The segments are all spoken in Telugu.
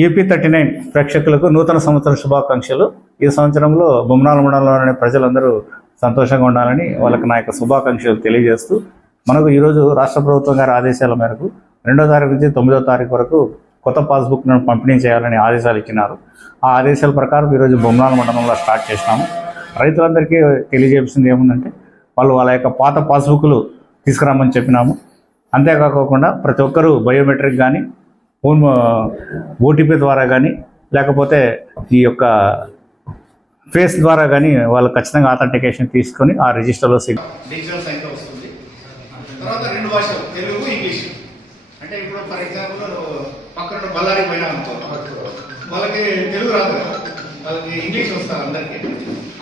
యూపీ39 ప్రేక్షకులకు నూతన సంవత్సర శుభాకాంక్షలు. ఈ సంవత్సరంలో బొమ్మనాల మండలంలోని ప్రజలందరూ సంతోషంగా ఉండాలని వాళ్ళకి నా యొక్క శుభాకాంక్షలు తెలియజేస్తూ, మనకు ఈరోజు రాష్ట్ర ప్రభుత్వం గారి ఆదేశాల మేరకు 2వ తారీఖు నుంచి 9వ తారీఖు వరకు కొత్త పాస్బుక్ను పంపిణీ చేయాలని ఆదేశాలు ఇచ్చినారు. ఆ ఆదేశాల ప్రకారం ఈరోజు బొమ్మనాల మండలంలో స్టార్ట్ చేసినాము. రైతులందరికీ తెలియజేసింది ఏముందంటే, వాళ్ళు వాళ్ళ యొక్క పాత పాస్బుక్లు తీసుకురామని చెప్పినాము. అంతేకాకుండా ప్రతి ఒక్కరూ బయోమెట్రిక్ కానీ, ఫోన్ ఓటీపీ ద్వారా కానీ, లేకపోతే ఈ యొక్క ఫేస్ ద్వారా కానీ వాళ్ళు ఖచ్చితంగా ఆథెంటికేషన్ తీసుకొని ఆ రిజిస్టర్లో డిజిటల్ సైన్తో వస్తుంది. తర్వాత 2 భాషలు, తెలుగు, ఇంగ్లీష్. అంటే ఇప్పుడు ఫర్ ఎగ్జాంపుల్ పక్కన బళ్ళారి పోయినా అనుకో, వాళ్ళకి తెలుగు రాదు కదా, వాళ్ళకి ఇంగ్లీష్ వస్తారు అందరికీ.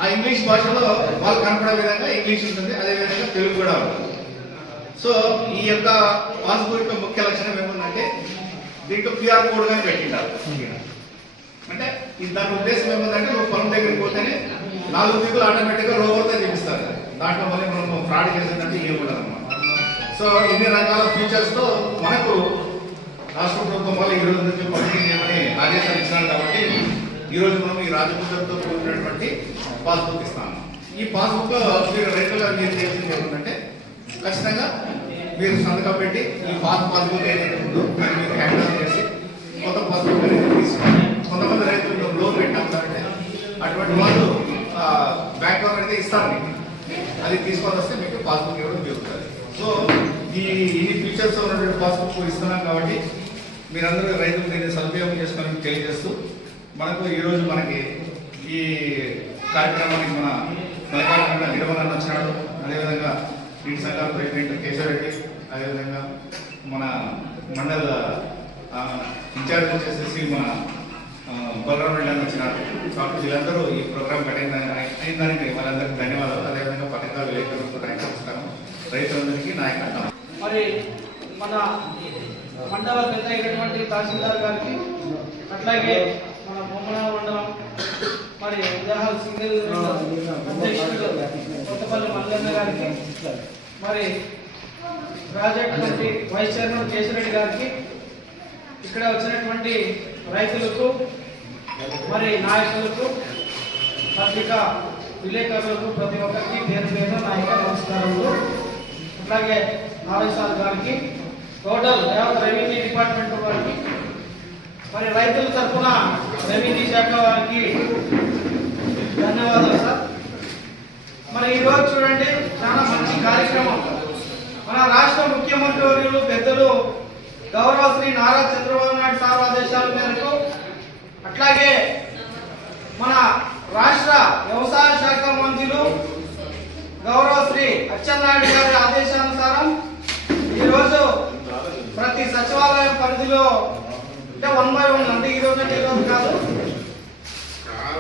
ఆ ఇంగ్లీష్ భాషలో వాళ్ళు కనపడే విధంగా ఇంగ్లీష్ ఉంటుంది, అదేవిధంగా తెలుగు కూడా ఉంటుంది. సో ఈ యొక్క పాస్బుక్ యొక్క ముఖ్య లక్షణం ఏముందంటే, దీంట్లో QR కోడ్ కానీ పెట్టిండాలి. అంటే దాని ఉద్దేశం ఏముందంటే, నువ్వు పొలం దగ్గరికి పోతేనే 4 దిగులు ఆటోమేటిక్గా రోవర్తో చూపిస్తారు. దాంట్లో మళ్ళీ మనం ఫ్రాడ్ చేసేదంటే ఏమి ఉండదు అన్నమాట. సో ఇన్ని రకాల ఫీచర్స్తో మనకు రాష్ట్ర ప్రభుత్వం వాళ్ళు ఈ రోజు నుంచి పంపిణీ చేయమని ఆదేశాలు ఇచ్చినారు. కాబట్టి ఈరోజు మనం ఈ రాజముద్రతో కూడినటువంటి పాస్బుక్ ఇస్తాము. ఈ పాస్బుక్లో మీరు రైతులుగా మీరు చేయాల్సింది ఏమిటంటే, ఖచ్చితంగా మీరు సంతకం పెట్టి ఈ పాస్బుక్ ఏదైతే ఉందో దాన్ని మీరు హ్యాండ్ ఓవర్ చేసి కొత్త పాస్బుక్ అనేది తీసుకోండి. కొంతమంది రైతులు లోన్ పెట్టామంటే అటువంటి వాళ్ళు బ్యాంక్ లోన్ అయితే ఇస్తారు మీకు, అది తీసుకొని వస్తే మీకు పాస్బుక్ ఇవ్వడం జరుగుతుంది. సో ఈ ఫీచర్స్ ఉన్నటువంటి పాస్బుక్ ఇస్తున్నాం కాబట్టి మీరందరూ రైతులు దీన్ని సదుపయోగం చేసుకోవాలని తెలియజేస్తూ, మనకు ఈరోజు మనకి ఈ కార్యక్రమానికి మన మల్లికార్జున నిడమలన్న వచ్చినాడు. అదేవిధంగా నీటి సంఘాల ప్రెసిడెంట్ కేశవరెడ్డి, అదేవిధంగా మన మండల ఇన్ఛార్జ్ వచ్చేసి మన బలరాం రెడ్డి అని వచ్చినారు. కాబట్టి వీళ్ళందరూ ఈ ప్రోగ్రామ్ అయిందానికి వాళ్ళందరికీ ధన్యవాదాలు. అదేవిధంగా పత్రికా విలేకరులకు నమస్కారం. రైతులందరికీ నాయకత్వం. మరి మన మండల పెద్ద అయినటువంటి తహసీల్దార్ గారికి, అట్లాగే మన బొమ్మనాల మండలం మరి ఉదాహరణ సింగిల్ అధ్యక్షుడు కొత్తపల్లి మల్లన్న గారికి, మరి project committee vice chairman Keshava Reddy గారికి, ఇక్కడ వచ్చినటువంటి రైతులకు, మరి నాయకులకు, పత్రికా విలేకరులకు ప్రతి ఒక్కరికి పేరు పేరు నాయక నమస్కారములు. అట్లాగే నారాయణ గారికి, టోటల్ రెవెన్యూ డిపార్ట్మెంట్ వారికి, మరి రైతుల తరఫున రెవెన్యూ శాఖ వారికి ధన్యవాదాలు సార్. మరి ఈరోజు చూడండి, చాలా మంచి కార్యక్రమం. మన రాష్ట్ర ముఖ్యమంత్రి వర్యులు పెద్దలు గౌరవ శ్రీ నారా చంద్రబాబు నాయుడు సార్ ఆదేశాల మేరకు, అట్లాగే మన రాష్ట్ర వ్యవసాయ శాఖ మంత్రులు గౌరవ శ్రీ అచ్చెన్నాయుడు గారి ఆదేశానుసారం ఈరోజు ప్రతి సచివాలయం పరిధిలో, అంటే 1 by 1, అంటే ఈరోజు కాదు,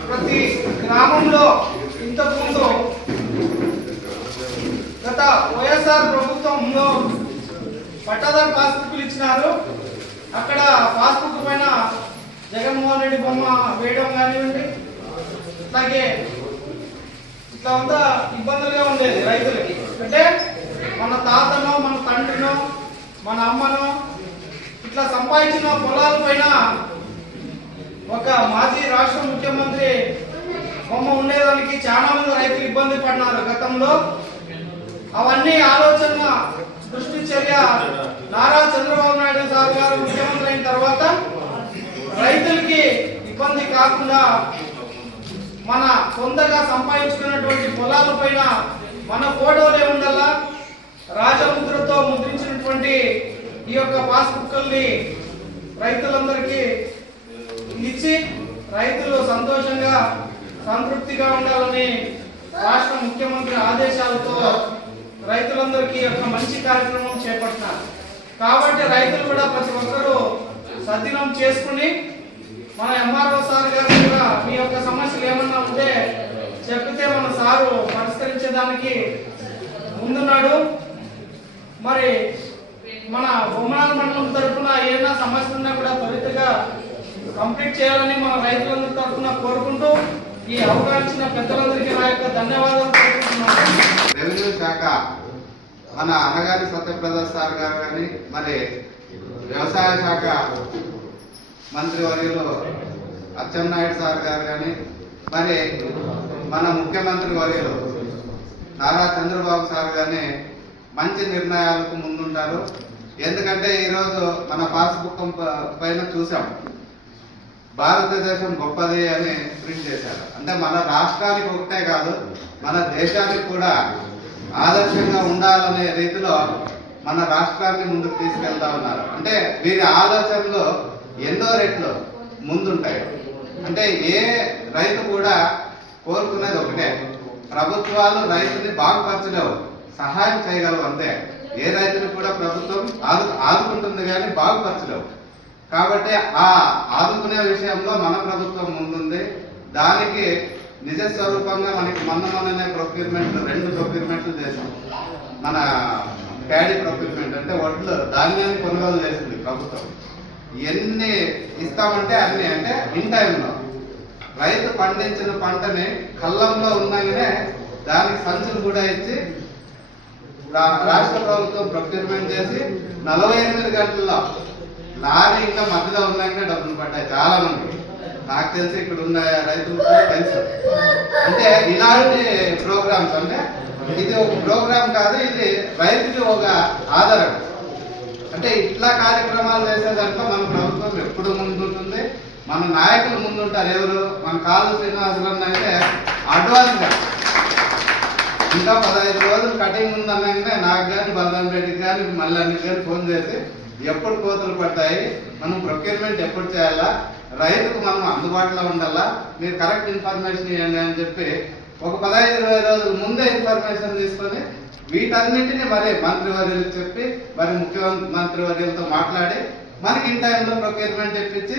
ప్రతి గ్రామంలో ఇంతకుముందు గత వైఎస్ఆర్ ప్రభుత్వంలో పట్టాదారు పాస్బుక్లు ఇచ్చినారు. అక్కడ పాస్బుక్ పైన జగన్మోహన్ రెడ్డి బొమ్మ వేయడం కానివ్వండి, అట్లాగే ఇట్లా అంతా ఇబ్బందులుగా ఉండేది రైతులకి. అంటే మన తాతనో, మన తండ్రినో, మన అమ్మనో ఇట్లా సంపాదించిన పొలాల పైన ఒక మాజీ రాష్ట్ర ముఖ్యమంత్రి బొమ్మ ఉండేదానికి చాలా మంది రైతులు ఇబ్బంది పడినారు గతంలో. అవన్నీ ఆలోచన దృష్టి చర్య నారా చంద్రబాబు నాయుడు సార్ గారు ముఖ్యమంత్రి అయిన తర్వాత రైతులకి ఇబ్బంది కాకుండా మన సొంతగా సంపాదించుకున్నటువంటి పొలాల పైన మన ఫోటోలే ఉండాలా, రాజముద్రతో ముద్రించినటువంటి ఈ యొక్క పాస్బుక్ని రైతులందరికీ ఇచ్చి రైతులు సంతోషంగా సంతృప్తిగా ఉండాలని రాష్ట్ర ముఖ్యమంత్రి ఆదేశాలతో రైతులందరికీ ఒక మంచి కార్యక్రమం చేపట్టినారు. కాబట్టి రైతులు కూడా ప్రతి ఒక్కరూ సద్వినియోగం చేసుకుని, మన ఎంఆర్ఓ సార్ గారు కూడా మీ యొక్క సమస్యలు ఏమన్నా ఉంటే చెప్తే మన సారు పరిష్కరించేదానికి ముందున్నాడు. మరి మన బొమ్మనాల మండలం తరఫున ఏదైనా సమస్య ఉన్నా కూడా త్వరితగా కంప్లీట్ చేయాలని మన రైతులందరి తరఫున కోరుకుంటూ, ఈ అవకాశం పెద్దలందరికీ నా యొక్క ధన్యవాదాలు తెలుపుతున్నాను. రెవెన్యూ శాఖ మన అనగారి సత్యప్రద సార్ గారు కానీ, మరి వ్యవసాయ శాఖ మంత్రివర్యులు అచ్చెన్నాయుడు సార్ గారు కానీ మరి మన ముఖ్యమంత్రి వర్యులు నారా చంద్రబాబు సార్ కానీ మంచి నిర్ణయాలకు ముందుంటారు. ఎందుకంటే ఈరోజు మన పాస్బుక్ పైన చూసాం, భారతదేశం గొప్పది అని ప్రింట్ చేశారు. అంటే మన రాష్ట్రానికి ఒకటే కాదు, మన దేశానికి కూడా ఆదర్శంగా ఉండాలనే రీతిలో మన రాష్ట్రాన్ని ముందుకు తీసుకెళ్తా ఉన్నారు. అంటే వీరి ఆలోచనలు ఎన్నో రెట్లు ముందుంటాయి. అంటే ఏ రైతు కూడా కోరుకునేది ఒకటే, ప్రభుత్వాలు రైతుని బాగుపరచలేవు, సహాయం చేయగలవు అంతే. ఏ రైతుని కూడా ప్రభుత్వం ఆదుకుంటుంది కానీ బాగుపరచలేవు. కాబట్టి ఆ ఆదుకునే విషయంలో మన ప్రభుత్వం ముందుంది. దానికి నిజ స్వరూపంగా మనకి మొన్ననే ప్రొక్యూర్మెంట్ 2 ప్రొక్యూర్మెంట్లు చేసాం. మన ప్యాడీ ప్రొక్యూర్మెంట్ అంటే వడ్లు ధాన్యాన్ని కొనుగోలు చేసింది ప్రభుత్వం. ఎన్ని ఇస్తామంటే అన్ని, అంటే ఇన్ టైంలో రైతు పండించిన పంటని కళ్ళంలో ఉన్నాగానే దానికి సంచులు కూడా ఇచ్చి రాష్ట్ర ప్రభుత్వం ప్రొక్యూర్మెంట్ చేసి 48 గంటల్లో లారీ ఇంకా మధ్యలో ఉన్నాకనే డబ్బులు పడ్డాయి చాలా మంది. నాకు తెలిసి ఇక్కడ ఉన్న రైతులకు తెలుసు. అంటే ఇలాంటి ప్రోగ్రామ్స్, అంటే ఇది ఒక ప్రోగ్రామ్ కాదు, ఇది రైతుకి ఒక ఆదరణ. అంటే ఇట్లా కార్యక్రమాలు చేసే దాంట్లో మన ప్రభుత్వం ఎప్పుడు ముందుంటుంది, మన నాయకులు ముందుంటారు. ఎవరు? మన కాళ్ళు శ్రీనివాసులు అయితే అడ్వాన్స్ గా ఇంకా 15 రోజులు కటింగ్ ఉందన్నాకనే నాకు కానీ బలరాం రెడ్డికి కానీ మల్లానికి కానీ ఫోన్ చేసి ఎప్పుడు కోతలు పడతాయి, మనం ప్రొక్యూర్మెంట్ ఎప్పుడు చేయాలా, రైతుకు మనం అందుబాటులో ఉండాలా, మీరు కరెక్ట్ ఇన్ఫర్మేషన్ ఇవ్వండి అని చెప్పి ఒక 15-20 రోజుల ముందే ఇన్ఫర్మేషన్ తీసుకొని వీటన్నిటిని మరి మంత్రివర్యులకు చెప్పి మరి ముఖ్యమంత్రి వర్యులతో మాట్లాడి మనకి ఇన్ టైంలో ప్రొక్యూర్మెంట్ ఇప్పించి